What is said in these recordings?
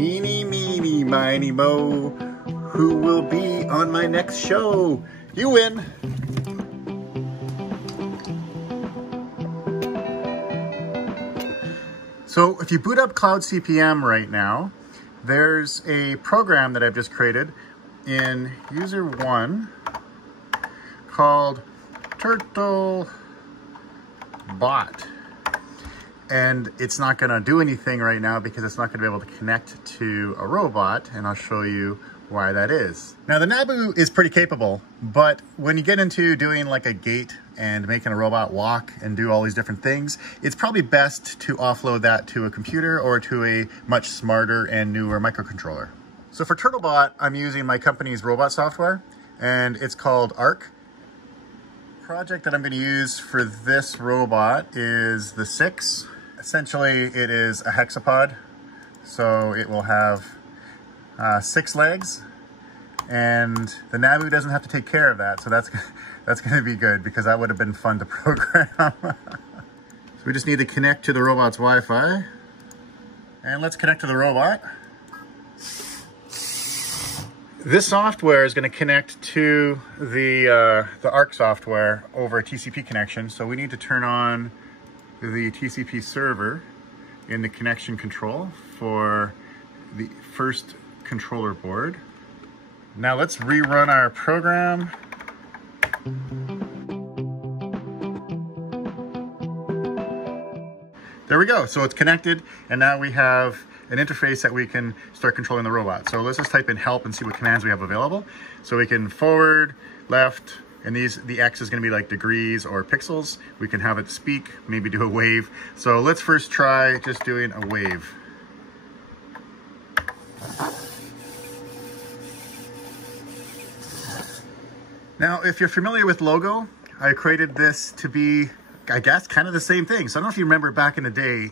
Eeny, meeny, miny, mo. Who will be on my next show? You win. So if you boot up Cloud CPM right now, there's a program that I've just created in user 1 called TurtleBot. And it's not going to do anything right now because it's not going to be able to connect to a robot, and I'll show you why that is. Now the NABU is pretty capable, but when you get into doing like a gate and making a robot walk and do all these different things, it's probably best to offload that to a computer or to a much smarter and newer microcontroller. So for TurtleBot, I'm using my company's robot software, and it's called ARC. The project that I'm going to use for this robot is the 6. Essentially, it is a hexapod, so it will have 6 legs, and the NABU doesn't have to take care of that, so that's going to be good because that would have been fun to program. So we just need to connect to the robot's Wi-Fi, and let's connect to the robot. This software is going to connect to the ARC software over a TCP connection, so we need to turn on the TCP server in the connection control for the first controller board. Now let's rerun our program. There we go. So it's connected, and now we have an interface that we can start controlling the robot. So let's just type in help and see what commands we have available. So we can forward, left, and the X is going to be like degrees or pixels. We can have it speak, maybe do a wave. So let's first try just doing a wave. Now, if you're familiar with Logo, I created this to be, I guess, kind of the same thing. So I don't know if you remember back in the day,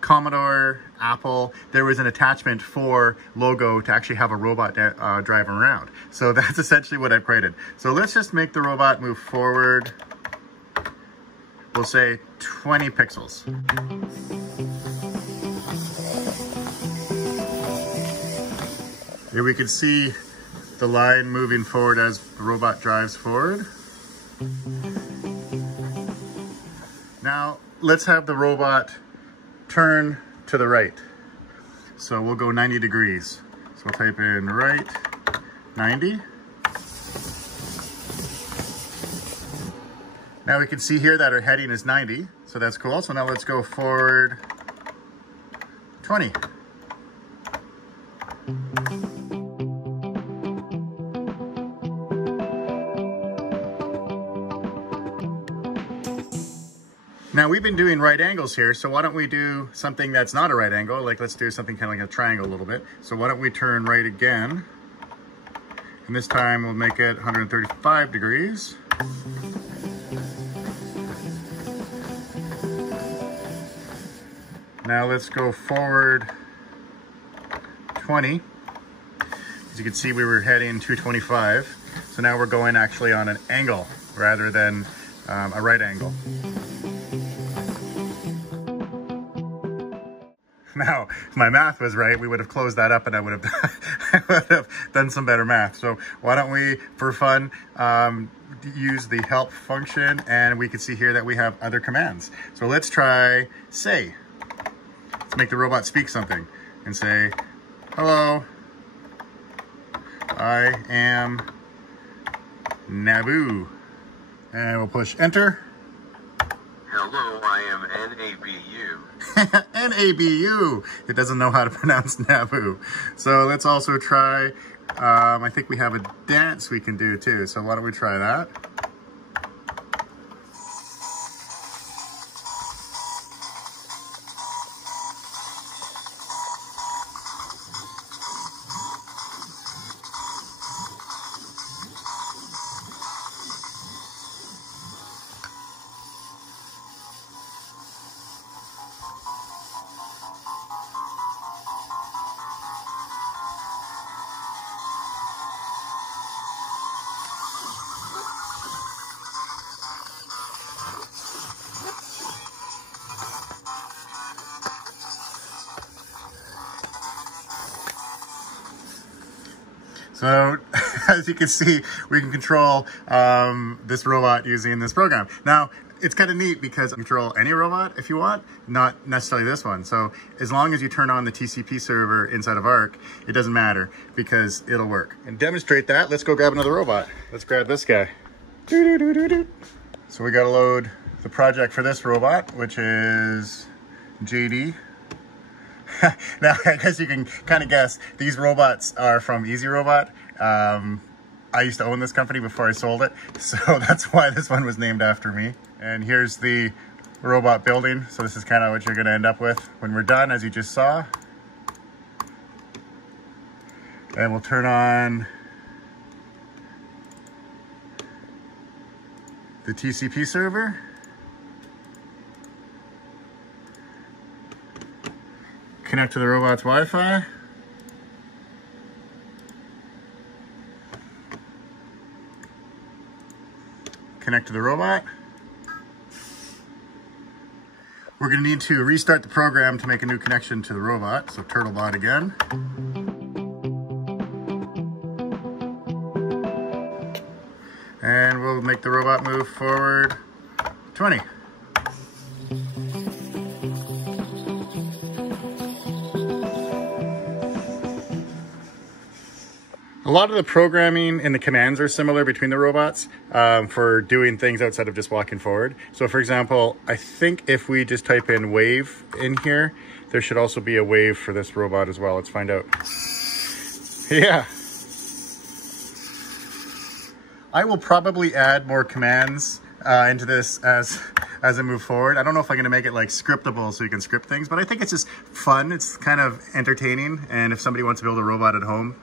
Commodore, Apple, there was an attachment for Logo to actually have a robot driving around. So that's essentially what I've created. So let's just make the robot move forward. We'll say 20 pixels. Here we can see the line moving forward as the robot drives forward. Now let's have the robot turn to the right. So we'll go 90 degrees. So we'll type in right 90. Now we can see here that our heading is 90, so that's cool. So now let's go forward 20. Now we've been doing right angles here, so why don't we do something that's not a right angle? Like let's do something kind of like a triangle a little bit. So why don't we turn right again? And this time we'll make it 135 degrees. Now let's go forward 20. As you can see, we were heading 225. So now we're going actually on an angle rather than a right angle. Now, if my math was right, we would have closed that up and I would have done some better math. So why don't we, for fun, use the help function, and we can see here that we have other commands. So let's try say. Let's make the robot speak something and say, hello, I am NABU. And we'll push enter. Hello, I am NABU. NABU. It doesn't know how to pronounce NABU. So let's also try, I think we have a dance we can do too. So why don't we try that? So as you can see, we can control this robot using this program. Now, it's kind of neat because you can control any robot if you want, not necessarily this one. So as long as you turn on the TCP server inside of ARC, it doesn't matter because it'll work. And demonstrate that, let's go grab another robot. Let's grab this guy. So we got to load the project for this robot, which is JD. Now, I guess you can kind of guess, these robots are from Easy Robot. I used to own this company before I sold it, so that's why this one was named after me. And here's the robot building. So this is kind of what you're going to end up with when we're done, as you just saw. And we'll turn on the TCP server. Connect to the robot's Wi-Fi. Connect to the robot. We're going to need to restart the program to make a new connection to the robot. So TurtleBot again. And we'll make the robot move forward 20. A lot of the programming and the commands are similar between the robots for doing things outside of just walking forward. So for example, I think if we just type in wave in here, there should also be a wave for this robot as well. Let's find out. Yeah. I will probably add more commands into this as I move forward. I don't know if I'm going to make it like scriptable so you can script things, but I think it's just fun. It's kind of entertaining. And if somebody wants to build a robot at home,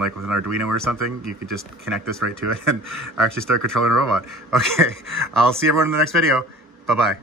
like with an Arduino or something, you could just connect this right to it and actually start controlling a robot. Okay, I'll see everyone in the next video. Bye-bye.